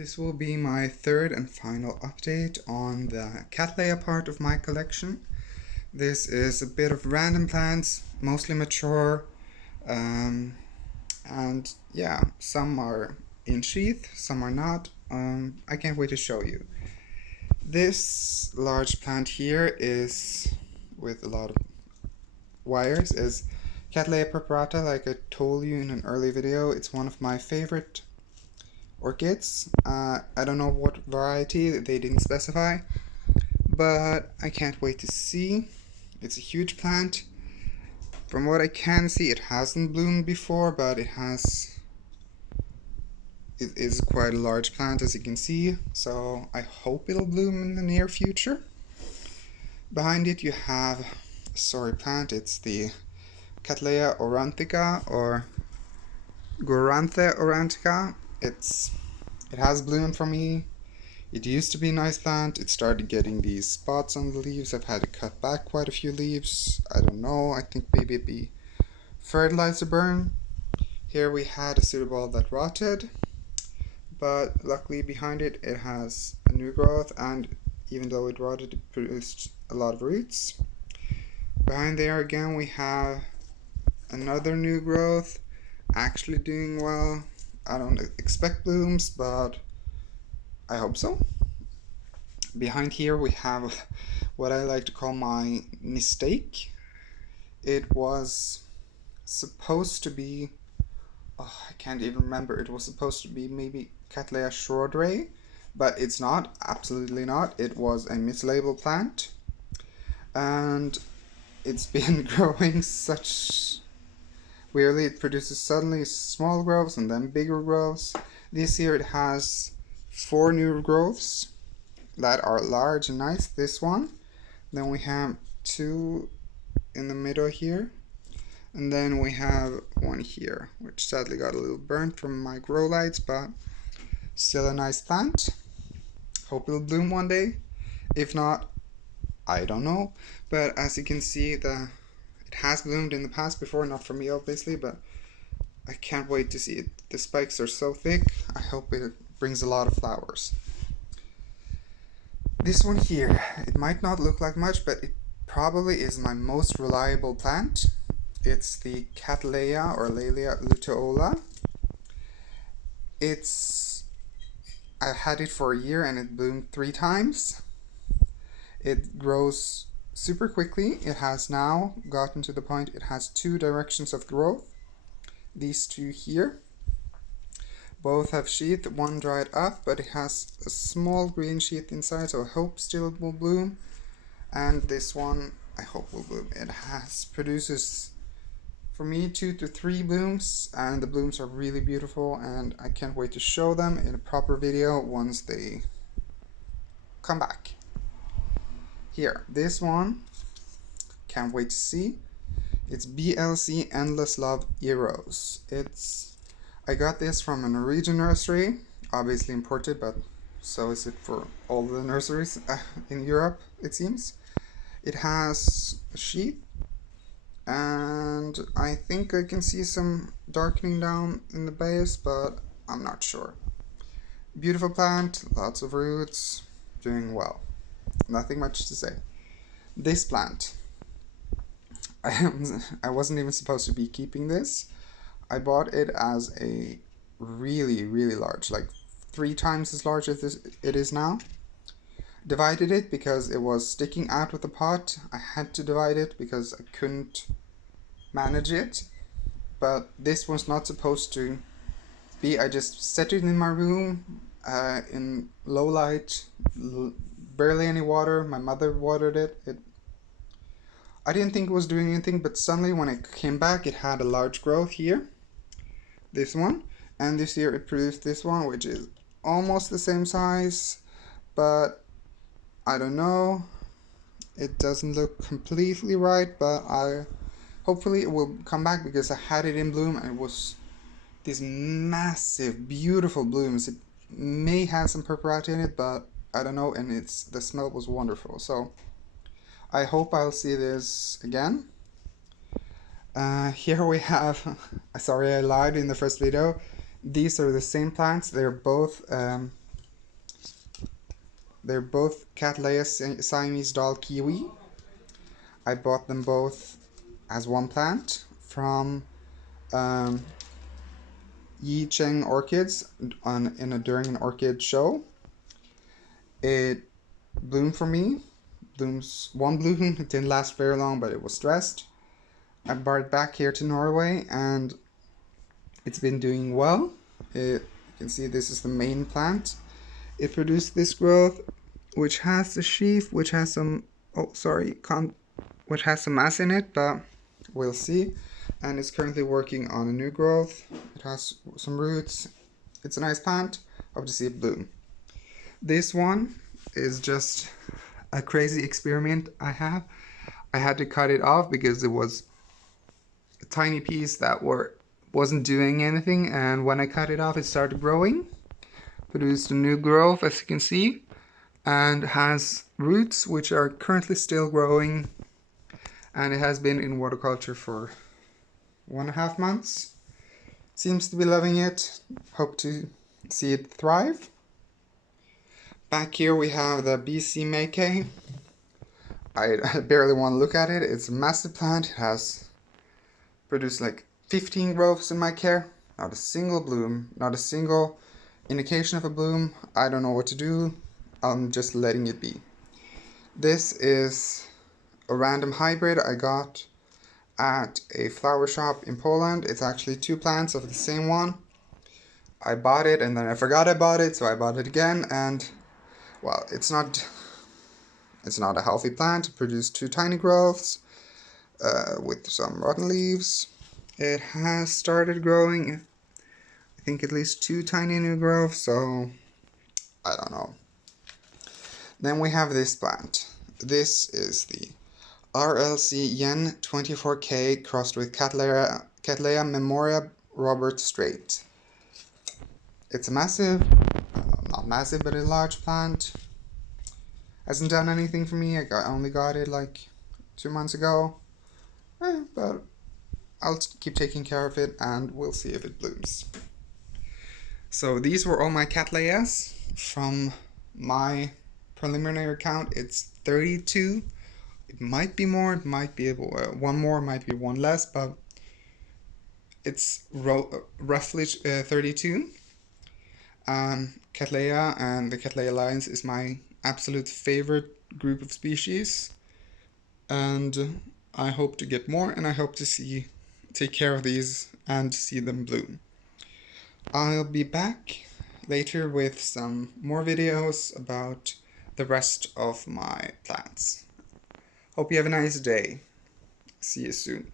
This will be my third and final update on the Cattleyas part of my collection. This is a bit of random plants, mostly mature, and yeah, some are in sheath, some are not. I can't wait to show you. This large plant here is, with a lot of wires, is Cattleya preparata. Like I told you in an early video, it's one of my favorite orchids. I don't know what variety, they didn't specify, but I can't wait to see. It's a huge plant. From what I can see, it hasn't bloomed before, but it is quite a large plant, as you can see, so I hope it'll bloom in the near future. Behind it you have a sorry plant. It's the Cattleya aurantica, or Goranthe aurantica. It has bloomed for me. It used to be a nice plant. It started getting these spots on the leaves. I've had to cut back quite a few leaves. I don't know, I think maybe it'd be fertilizer burn. Here we had a pseudobulb that rotted, but luckily behind it, it has a new growth, and even though it rotted, it produced a lot of roots. Behind there again we have another new growth, actually doing well. I don't expect blooms, but I hope so. Behind here we have what I like to call my mistake. It was supposed to be, I can't even remember, it was supposed to be maybe Cattleya shroudray, but it's not, absolutely not. It was a mislabeled plant, and it's been growing such weirdly. It produces suddenly small growths and then bigger growths. This year it has 4 new growths that are large and nice. This one, then we have 2 in the middle here, and then we have 1 here, which sadly got a little burnt from my grow lights, but still a nice plant. Hope it'll bloom one day. If not, I don't know. But as you can see, it has bloomed in the past before, not for me obviously, but I can't wait to see it. The spikes are so thick, I hope it brings a lot of flowers. This one here, it might not look like much, but it probably is my most reliable plant. It's the Cattleya or Cattleya luteola. I had it for a year and it bloomed 3 times. It grows super quickly. It has now gotten to the point it has 2 directions of growth. These 2 here. Both have sheath, one dried up, but it has a small green sheath inside, so I hope still it will bloom. And this one I hope will bloom. It produces for me 2 to 3 blooms, and the blooms are really beautiful, and I can't wait to show them in a proper video once they come back. Here, this one, can't wait to see. It's BLC Endless Love Eros. I got this from a Norwegian nursery, obviously imported, but so is it for all the nurseries in Europe, it seems. It has a sheath, and I think I can see some darkening down in the base, but I'm not sure. Beautiful plant, lots of roots, doing well. Nothing much to say. This plant, I wasn't even supposed to be keeping this. I bought it as a really large, like 3 times as large as it is now. Divided it because it was sticking out with the pot. I had to divide it because I couldn't manage it. But this was not supposed to be. I just set it in my room in low light, barely any water. My mother watered it. I didn't think it was doing anything, but suddenly when it came back, it had a large growth here. This one. And this year it produced this one, which is almost the same size, but I don't know. It doesn't look completely right, but hopefully it will come back, because I had it in bloom and it was these massive, beautiful blooms. It may have some preparata in it, but I don't know, and the smell was wonderful. So I hope I'll see this again. Here we have, sorry I lied in the first video, these are the same plants. They're both They're both Cattleyas Siamese doll kiwi. I bought them both as one plant from Yi Cheng Orchids during an orchid show. It bloomed for me. One bloom. It didn't last very long, but it was stressed. I brought it back here to Norway, and it's been doing well. You can see this is the main plant. It produced this growth, which has the sheath, which has some which has some mass in it, but we'll see. And it's currently working on a new growth. It has some roots. It's a nice plant. Hope to see it bloom. This one is just a crazy experiment I have. I had to cut it off because it was a tiny piece that wasn't doing anything, and when I cut it off it started growing, produced a new growth as you can see, and has roots which are currently still growing, and it has been in water culture for 1.5 months. Seems to be loving it. Hope to see it thrive. Back here we have the BC Meike. I barely want to look at it. It's a massive plant. It has produced like 15 growths in my care. Not a single bloom, not a single indication of a bloom. I don't know what to do. I'm just letting it be. This is a random hybrid I got at a flower shop in Poland. It's actually 2 plants of the same one. I bought it and then I forgot I bought it, so I bought it again, and well, it's not a healthy plant. It produced 2 tiny growths with some rotten leaves. It has started growing, I think, at least 2 tiny new growths, so I don't know. Then we have this plant. This is the RLC Yen 24K crossed with Cattleya Memoria Robert Strait. It's a massive, not massive, but a large plant. Hasn't done anything for me. I only got it like 2 months ago. But I'll keep taking care of it and we'll see if it blooms. So these were all my Cattleyas. From my preliminary count, it's 32. It might be more, it might be one more, might be one less, but it's roughly 32. Cattleya and the Cattleya lines is my absolute favorite group of species, and I hope to get more, and I hope to take care of these and see them bloom. I'll be back later with some more videos about the rest of my plants. Hope you have a nice day. See you soon.